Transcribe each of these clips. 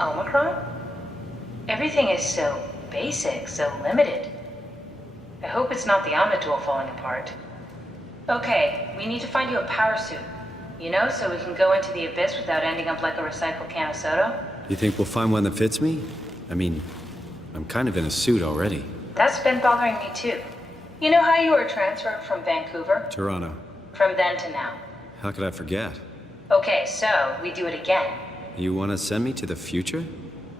Omicron? Everything is so basic, so limited. I hope it's not the Omnitool falling apart. Okay, we need to find you a power suit. You know, so we can go into the abyss without ending up like a recycled can of soda. You think we'll find one that fits me? I mean, I'm kind of in a suit already. That's been bothering me too. You know how you were transferred from Vancouver? Toronto. From then to now. How could I forget? Okay, so we do it again. You want to send me to the future?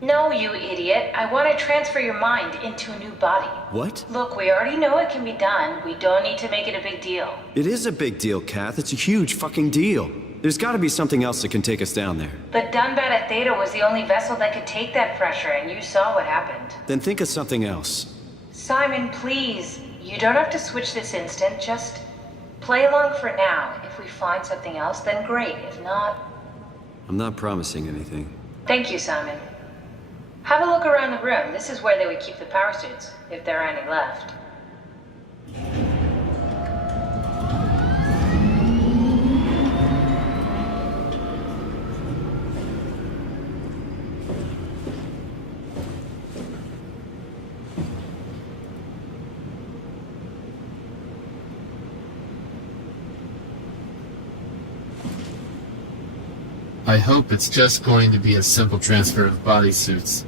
No, you idiot. I want to transfer your mind into a new body. What? Look, we already know it can be done. We don't need to make it a big deal. It is a big deal, Kath. It's a huge fucking deal. There's gotta be something else that can take us down there. But Dunbat at Theta was the only vessel that could take that pressure, and you saw what happened. Then think of something else. Simon, please. You don't have to switch this instant. Just play along for now. If we find something else, then great. If not... I'm not promising anything. Thank you, Simon. Have a look around the room. This is where they would keep the power suits, if there are any left. I hope it's just going to be a simple transfer of bodysuits.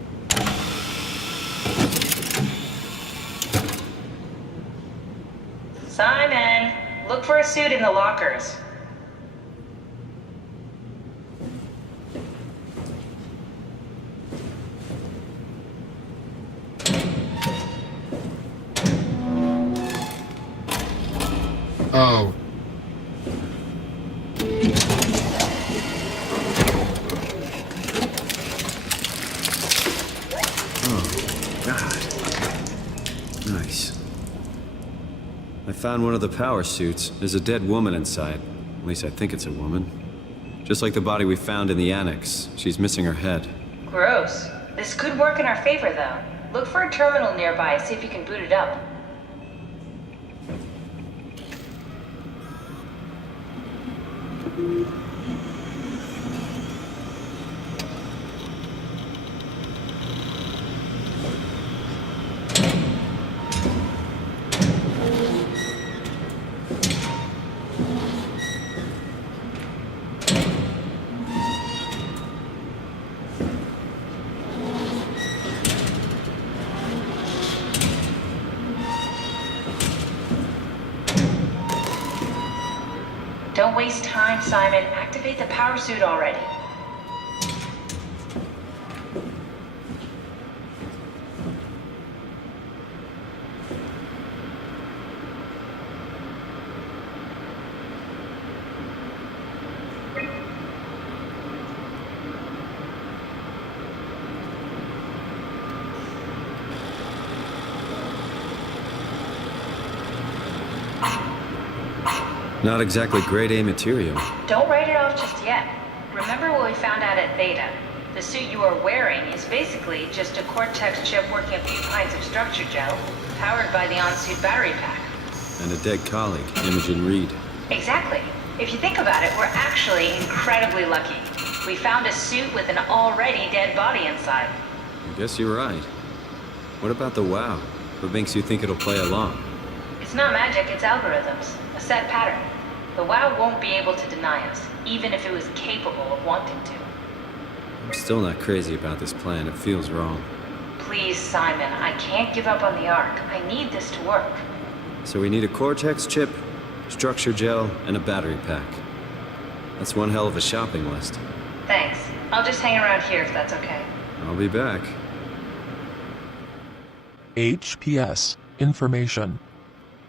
Simon, look for a suit in the lockers. Oh. Nice. I found one of the power suits. There's a dead woman inside. At least I think it's a woman. Just like the body we found in the annex. She's missing her head. Gross. This could work in our favor, though. Look for a terminal nearby, see if you can boot it up. Don't waste time, Simon. Activate the power suit already. Not exactly grade A material. Don't write it off just yet. Remember what we found out at Theta? The suit you are wearing is basically just a Cortex chip working a few pints of structure gel, powered by the on-suit battery pack. And a dead colleague, Imogen Reed. Exactly. If you think about it, we're actually incredibly lucky. We found a suit with an already dead body inside. I guess you're right. What about the WoW? What makes you think it'll play along? It's not magic, it's algorithms. A set pattern. The WoW won't be able to deny us, even if it was capable of wanting to. I'm still not crazy about this plan. It feels wrong. Please, Simon, I can't give up on the Ark. I need this to work. So we need a Cortex chip, structure gel, and a battery pack. That's one hell of a shopping list. Thanks. I'll just hang around here if that's okay. I'll be back. HPS information.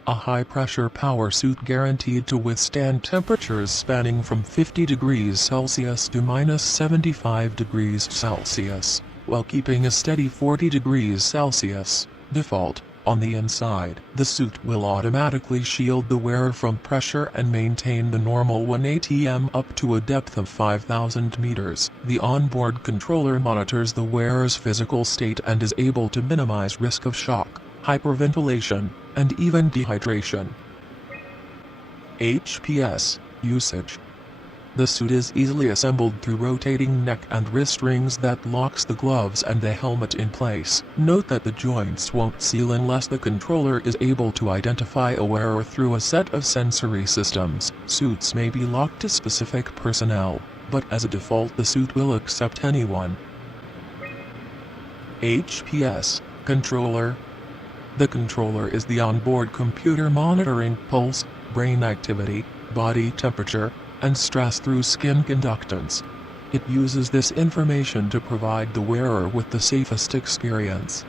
A high-pressure power suit guaranteed to withstand temperatures spanning from 50 degrees Celsius to minus 75 degrees Celsius, while keeping a steady 40 degrees Celsius. Default. On the inside, the suit will automatically shield the wearer from pressure and maintain the normal 1 atm up to a depth of 5,000 meters. The onboard controller monitors the wearer's physical state and is able to minimize risk of shock, hyperventilation, and even dehydration. HPS usage. The suit is easily assembled through rotating neck and wrist rings that locks the gloves and the helmet in place. Note that the joints won't seal unless the controller is able to identify a wearer through a set of sensory systems. Suits may be locked to specific personnel, but as a default the suit will accept anyone. HPS Controller. The controller is the onboard computer monitoring pulse, brain activity, body temperature, and stress through skin conductance. It uses this information to provide the wearer with the safest experience.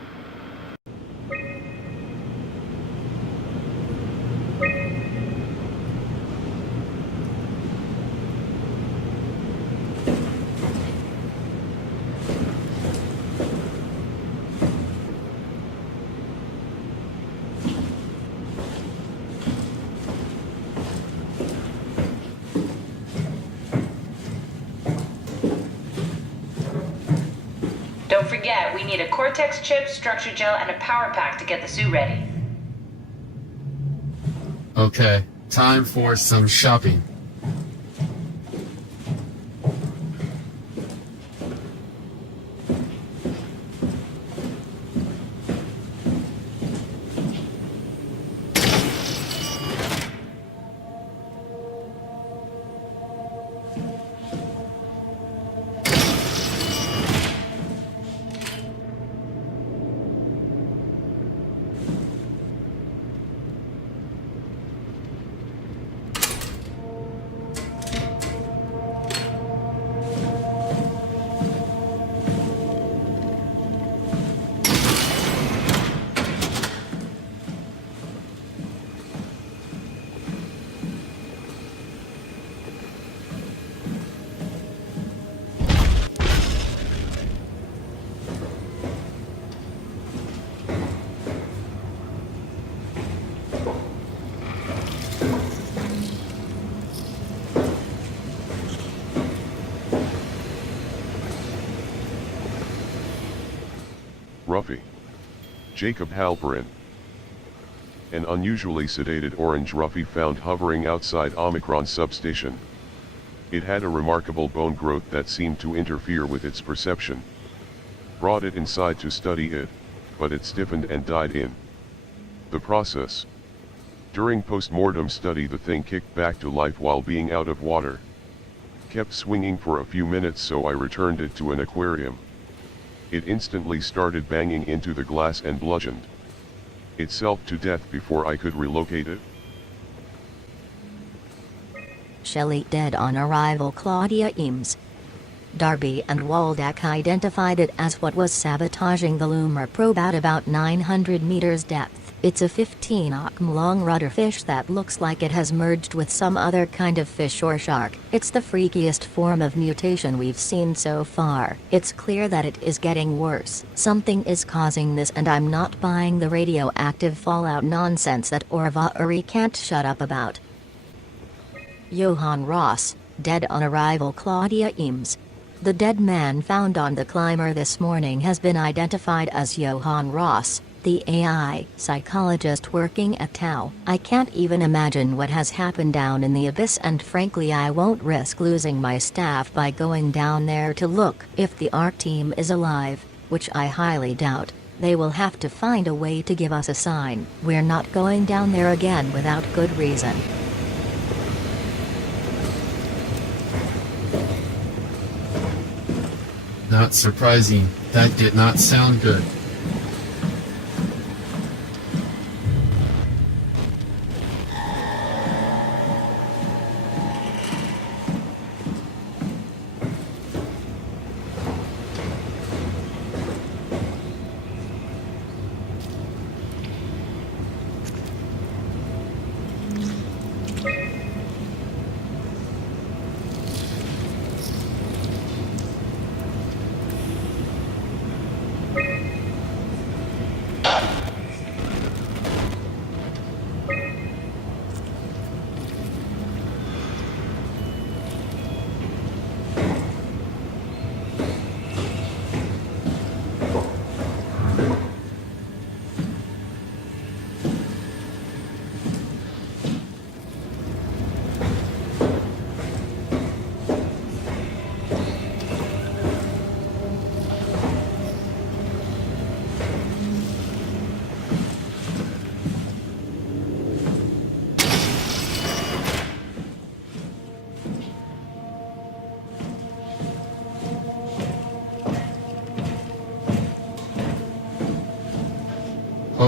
Don't forget, we need a cortex chip, structure gel, and a power pack to get the suit ready. Okay, time for some shopping. Ruffy. Jacob Halperin. An unusually sedated orange Ruffy found hovering outside Omicron substation. It had a remarkable bone growth that seemed to interfere with its perception. Brought it inside to study it, but it stiffened and died in the process. During post-mortem study the thing kicked back to life while being out of water. Kept swinging for a few minutes, so I returned it to an aquarium. It instantly started banging into the glass and bludgeoned itself to death before I could relocate it. Shelley dead on arrival. Claudia Eames. Darby and Waldeck identified it as what was sabotaging the Lumra probe at about 900 meters depth. It's a 15-km long rudder fish that looks like it has merged with some other kind of fish or shark. It's the freakiest form of mutation we've seen so far. It's clear that it is getting worse. Something is causing this, and I'm not buying the radioactive fallout nonsense that Orva-Uri can't shut up about. Johann Ross, dead on arrival. Claudia Eames. The dead man found on the climber this morning has been identified as Johann Ross, the AI psychologist working at Tau. I can't even imagine what has happened down in the abyss, and frankly I won't risk losing my staff by going down there to look. If the ARC team is alive, which I highly doubt, they will have to find a way to give us a sign. We're not going down there again without good reason. Not surprising. That did not sound good.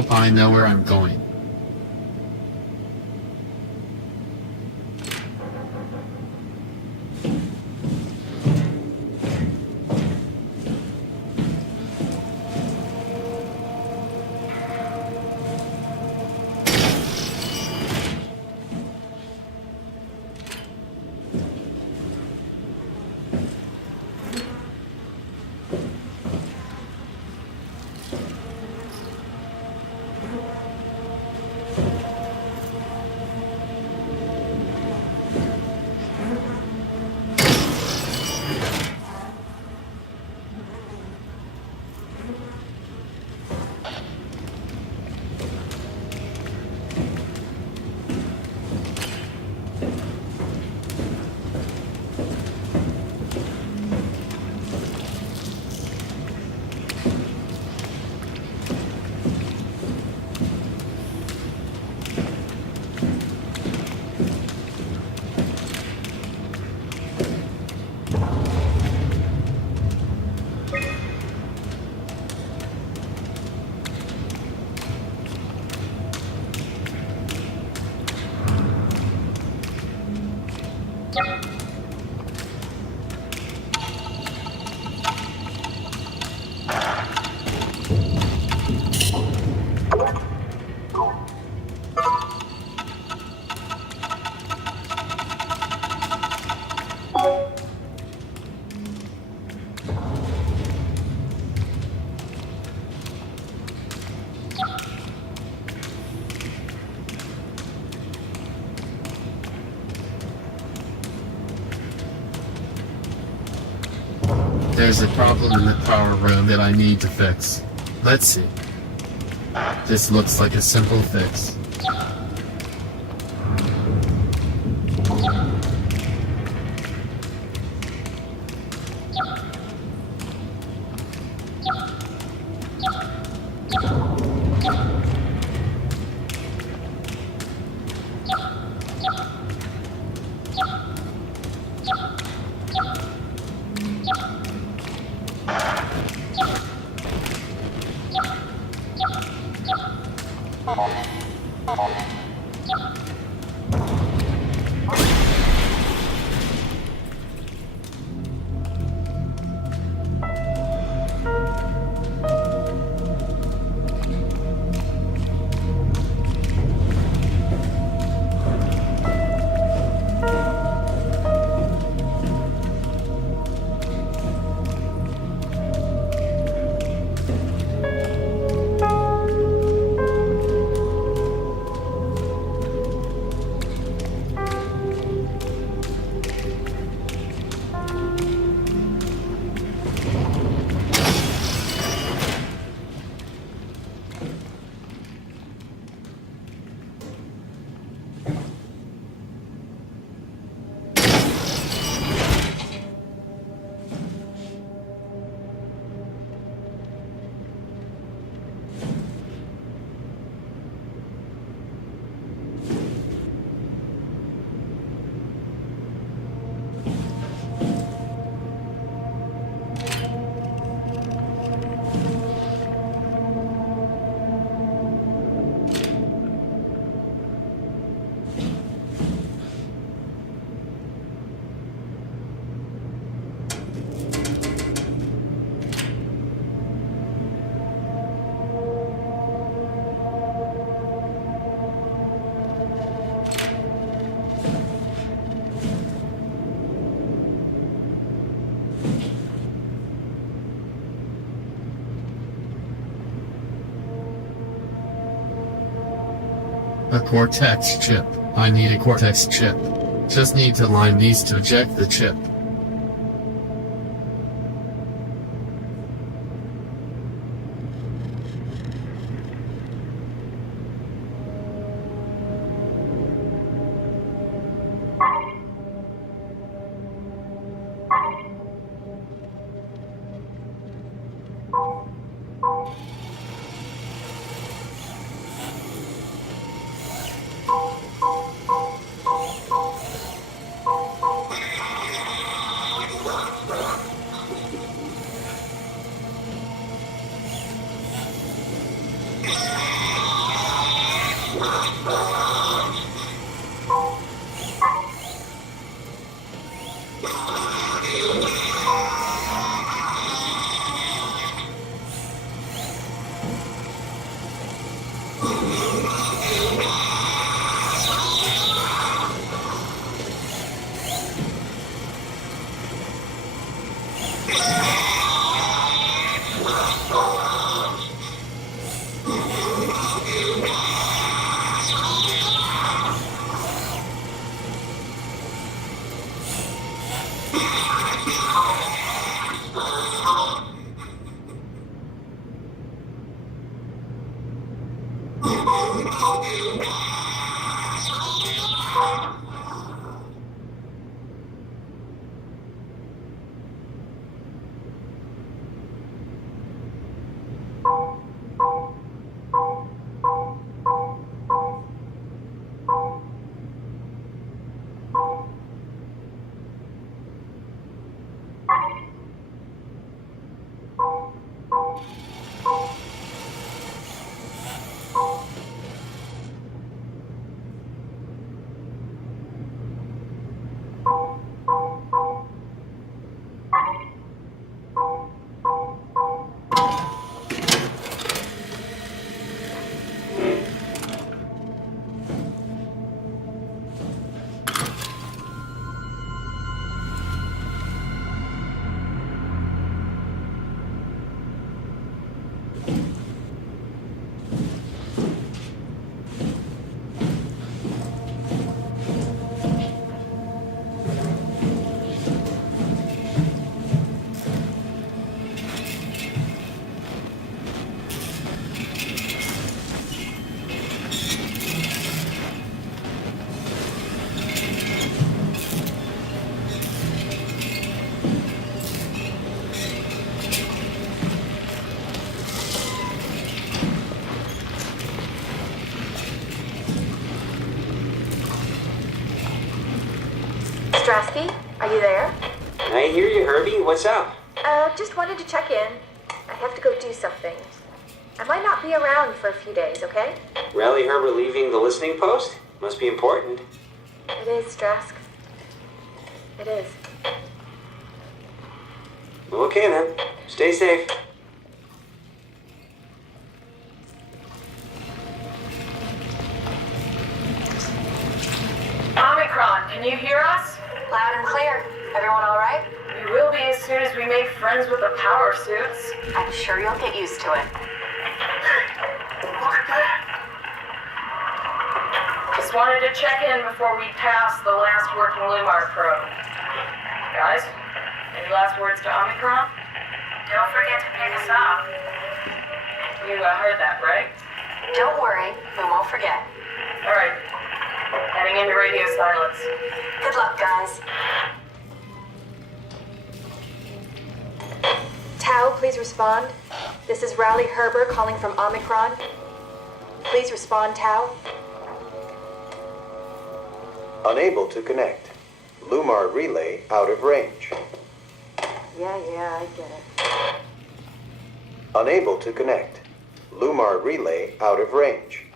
hope I know where I'm going. There's a problem in the power room that I need to fix. Let's see. This looks like a simple fix. A Cortex chip. I need a Cortex chip. Just need to line these to eject the chip. Strasky, are you there? I hear you, Herbie. What's up? Just wanted to check in. I have to go do something. I might not be around for a few days, okay? Rally Herbert leaving the listening post? Must be important. It is, Strask. It is. Well, okay then. Stay safe. Omicron, can you hear us? Loud and clear. Everyone all right? We will be as soon as we make friends with the power suits. I'm sure you'll get used to it. Look at that. Just wanted to check in before we pass the last working Lumar probe. Guys, any last words to Omicron? Don't forget to pick us up. You heard that, right? Don't worry, we won't forget. All right. Heading into radio silence. Good luck, guys. Tau, please respond. This is Rowley Herber calling from Omicron. Please respond, Tau. Unable to connect. Lumar relay out of range. Yeah, I get it. Unable to connect. Lumar relay out of range.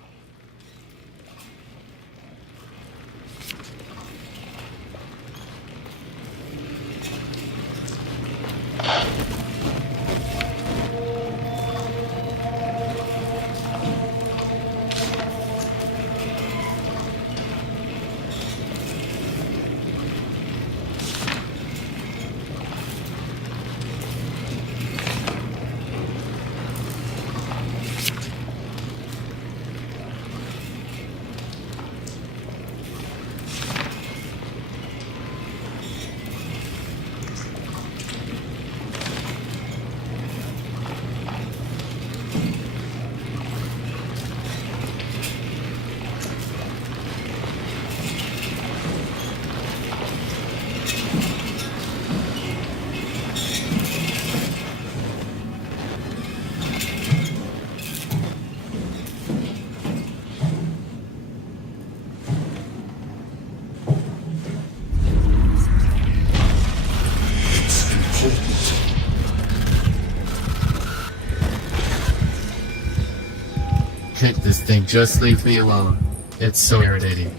Kick this thing, just leave me alone. It's so irritating.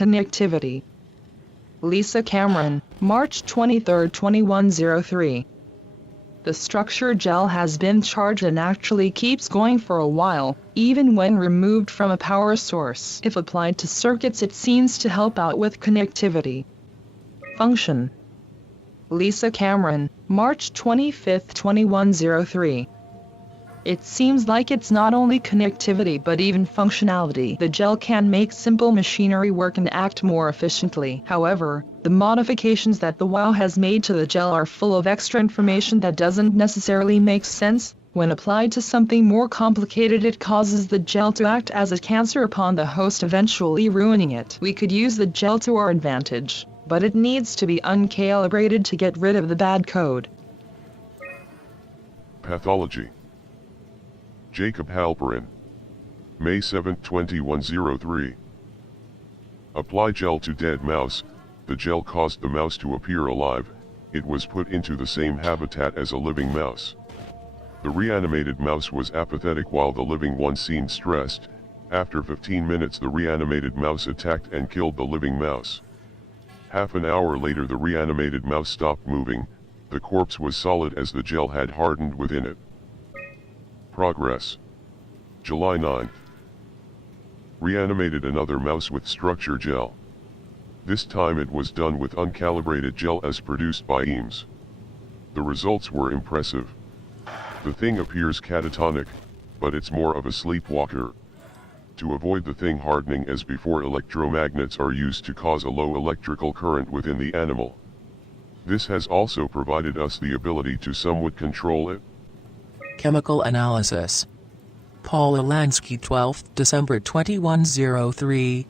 connectivity. Lisa Cameron, March 23, 2103. The structure gel has been charged and actually keeps going for a while, even when removed from a power source. If applied to circuits, it seems to help out with connectivity. Function. Lisa Cameron, March 25, 2103. It seems like it's not only connectivity but even functionality. The gel can make simple machinery work and act more efficiently. However, the modifications that the WoW has made to the gel are full of extra information that doesn't necessarily make sense. When applied to something more complicated, it causes the gel to act as a cancer upon the host, eventually ruining it. We could use the gel to our advantage, but it needs to be uncalibrated to get rid of the bad code. Pathology. Jacob Halperin. May 7, 2103. Apply gel to dead mouse. The gel caused the mouse to appear alive. It was put into the same habitat as a living mouse. The reanimated mouse was apathetic while the living one seemed stressed. After 15 minutes, the reanimated mouse attacked and killed the living mouse. Half an hour later, the reanimated mouse stopped moving. The corpse was solid as the gel had hardened within it. Progress. July 9. Reanimated another mouse with structure gel. This time it was done with uncalibrated gel as produced by Eames. The results were impressive. The thing appears catatonic, but it's more of a sleepwalker. To avoid the thing hardening as before, electromagnets are used to cause a low electrical current within the animal. This has also provided us the ability to somewhat control it. Chemical analysis. Paul Alansky, 12th December 2103.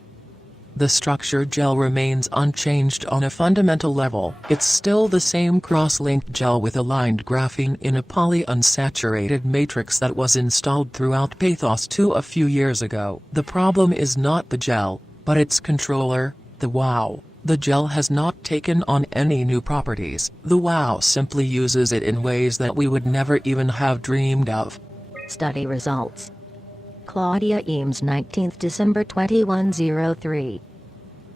The structure gel remains unchanged on a fundamental level. It's still the same cross-linked gel with aligned graphene in a polyunsaturated matrix that was installed throughout Pathos 2 a few years ago. The problem is not the gel, but its controller, the WoW. The gel has not taken on any new properties. The WoW simply uses it in ways that we would never even have dreamed of. Study results. Claudia Eames, 19th December 2103.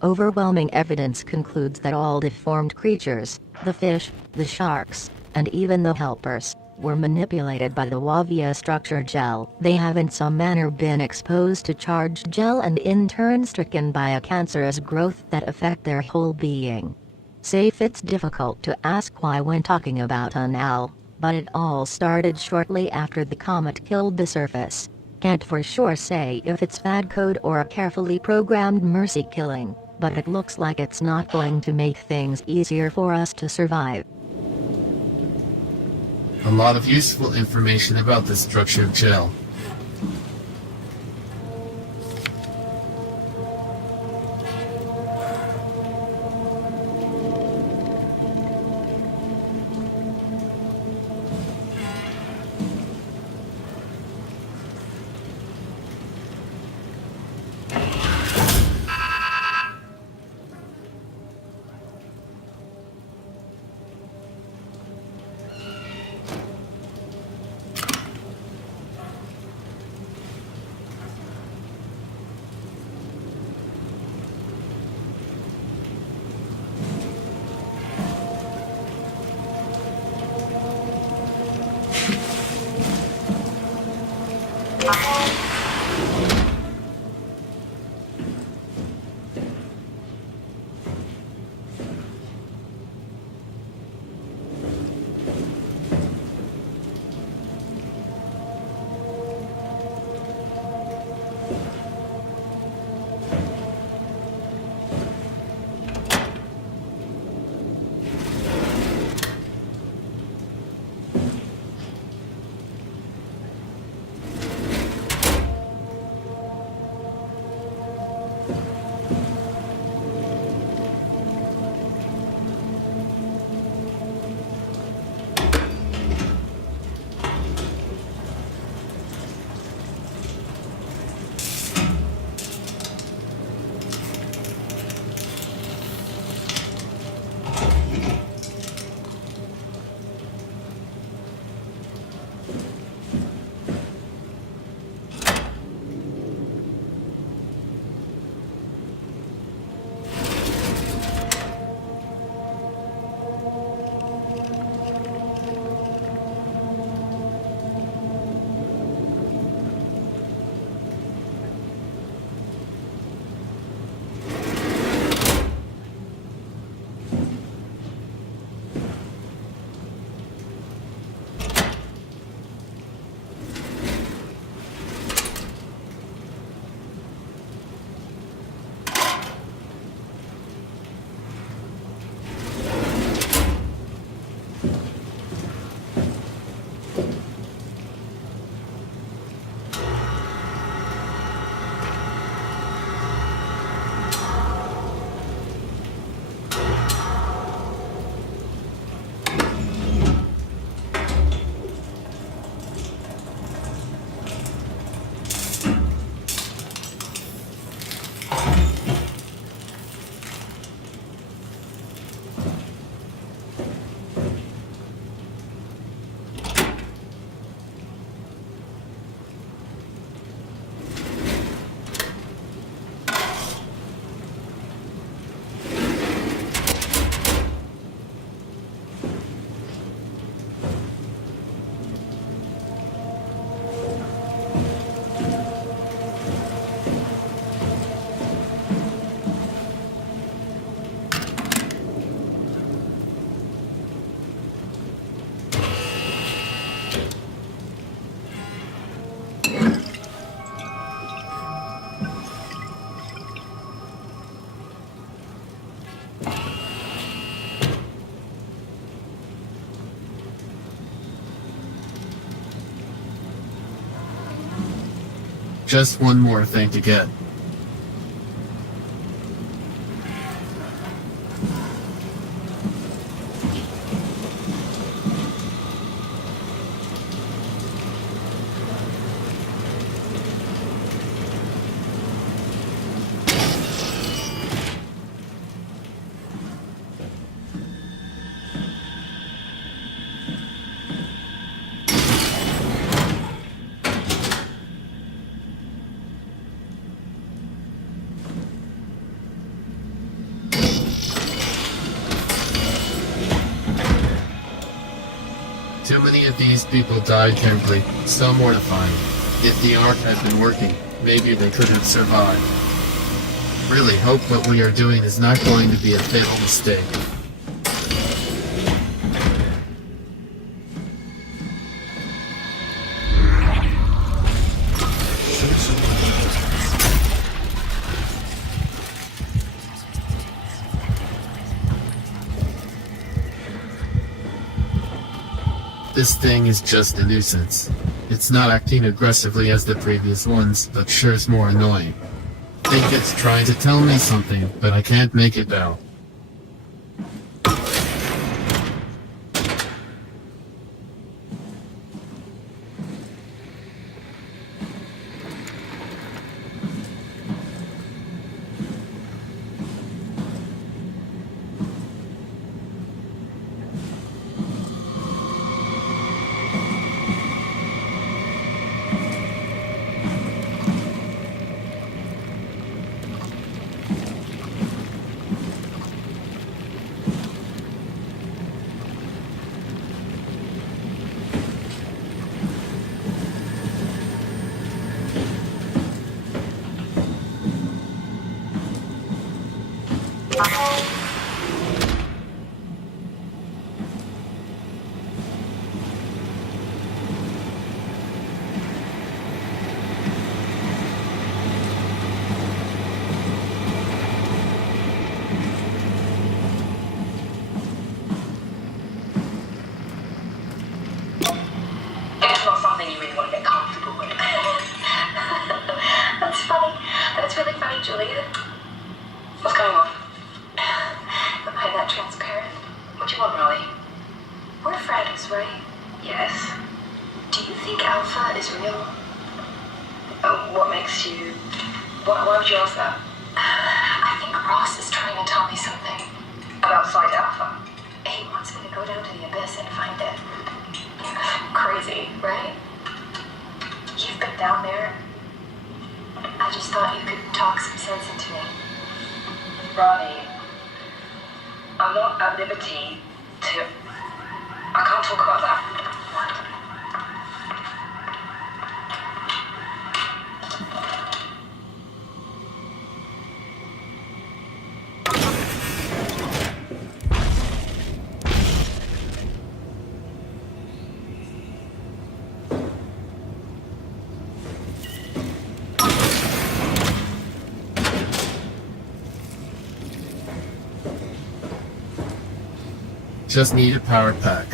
Overwhelming evidence concludes that all deformed creatures, the fish, the sharks, and even the helpers, were manipulated by the WoW via structure gel. They have in some manner been exposed to charged gel and in turn stricken by a cancerous growth that affect their whole being. Safe, it's difficult to ask why when talking about an owl, but it all started shortly after the comet killed the surface. Can't for sure say if it's bad code or a carefully programmed mercy killing, but it looks like it's not going to make things easier for us to survive. A lot of useful information about the structured gel. just one more thing to get. Too many of these people died terribly, so mortifying. If the arc had been working, maybe they could have survived. Really hope what we are doing is not going to be a fatal mistake. This thing is just a nuisance. It's not acting aggressively as the previous ones, but sure is more annoying. Think it's trying to tell me something, but I can't make it out. Julia? What's going on? Am I that transparent? What do you want, Raleigh? We're friends, right? Yes. Do you think Alpha is real? What makes you... Why would you ask that? I think Ross is trying to tell me something. About Site Alpha? He wants me to go down to the abyss and find it. Crazy, right? You've been down there. I just thought you could talk some sense into me. Ronnie, I'm not at liberty to... I can't talk about that. Just need a power pack.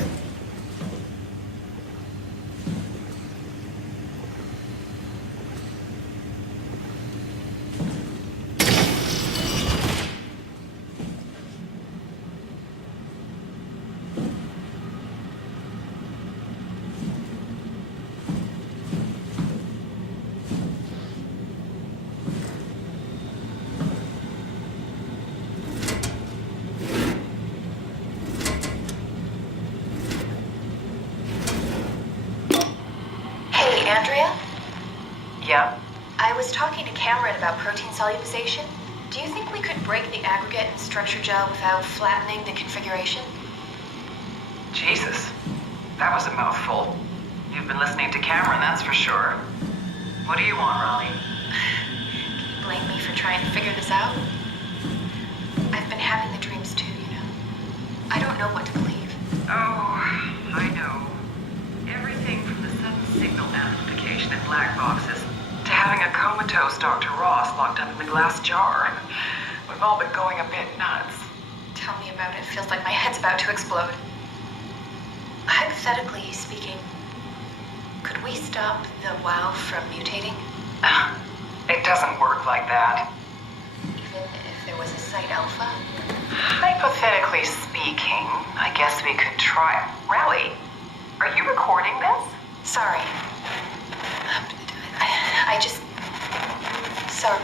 Andrea? Yeah? I was talking to Cameron about protein solubilization. Do you think we could break the aggregate and structure gel without flattening the configuration? Jesus, that was a mouthful. You've been listening to Cameron, that's for sure. What do you want, Raleigh? Can you blame me for trying to figure this out? I've been having the dreams too, you know. I don't know what to believe. Oh, I know. Everything from the sudden signal amplification in black boxes to having a comatose Dr. Ross locked up in the glass jar. We've all been going a bit nuts. Tell me about it. Feels like my head's about to explode. Hypothetically speaking, could we stop the WoW from mutating? It doesn't work like that. Even if there was a site Alpha? Hypothetically speaking, I guess we could try. Rally, are you recording this? Sorry. I just... Sorry.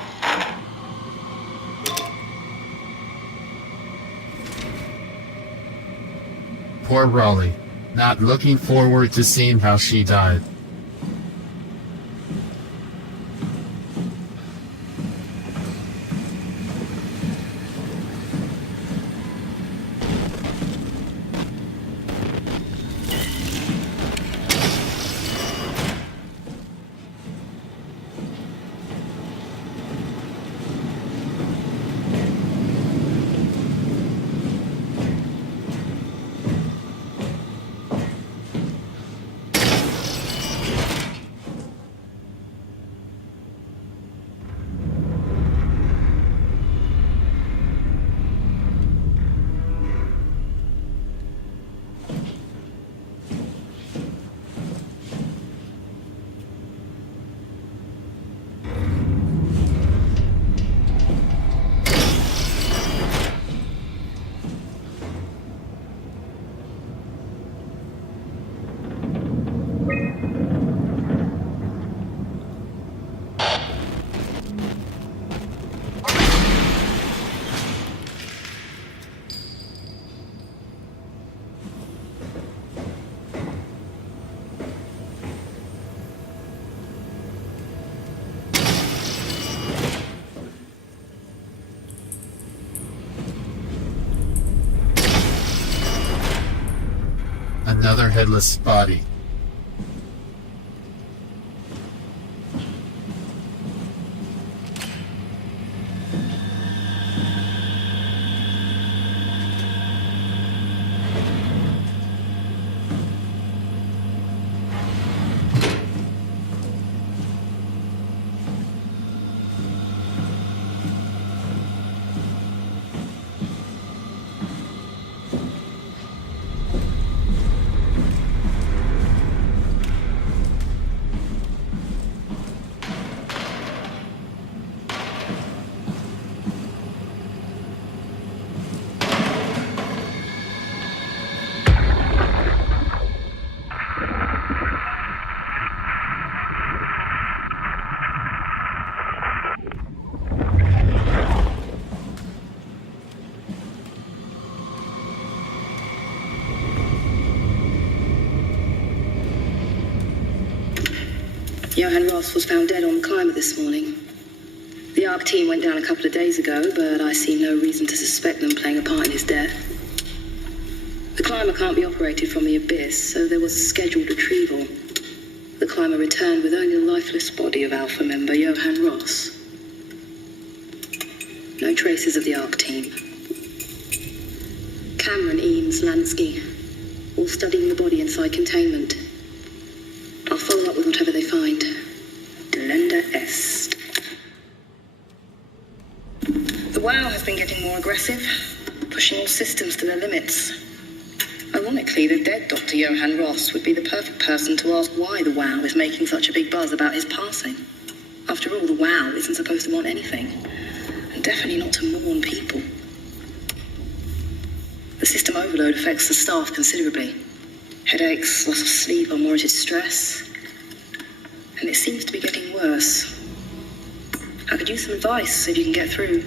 Poor Raleigh, not looking forward to seeing how she died. Another headless body. Johann Ross was found dead on the climber this morning. The ARC team went down a couple of days ago, but I see no reason to suspect them playing a part in his death. The climber can't be operated from the abyss, so there was a scheduled retrieval. The climber returned with only the lifeless body of Alpha member Johann Ross. No traces of the ARC team. Cameron, Eames, Lansky, all studying the body inside containment. I'll follow up with whatever they find. Delenda est. The WOW has been getting more aggressive, pushing all systems to their limits. Ironically, the dead Dr. Johann Ross would be the perfect person to ask why the WOW is making such a big buzz about his passing. After all, the WOW isn't supposed to want anything, and definitely not to mourn people. The system overload affects the staff considerably. Headaches, loss of sleep, unwarranted stress. And it seems to be getting worse. I could use some advice if you can get through.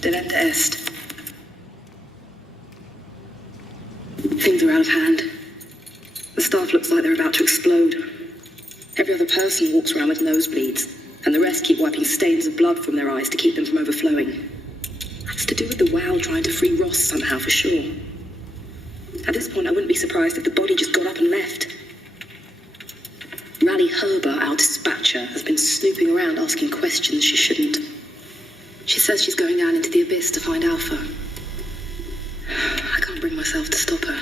Delenda est. Things are out of hand. The staff looks like they're about to explode. Every other person walks around with nosebleeds, and the rest keep wiping stains of blood from their eyes to keep them from overflowing. That's to do with the WOW trying to free Ross somehow, for sure. At this point, I wouldn't be surprised if the body just got up and left. Rally Herber, our dispatcher, has been snooping around asking questions she shouldn't. She says she's going down into the abyss to find Alpha. I can't bring myself to stop her.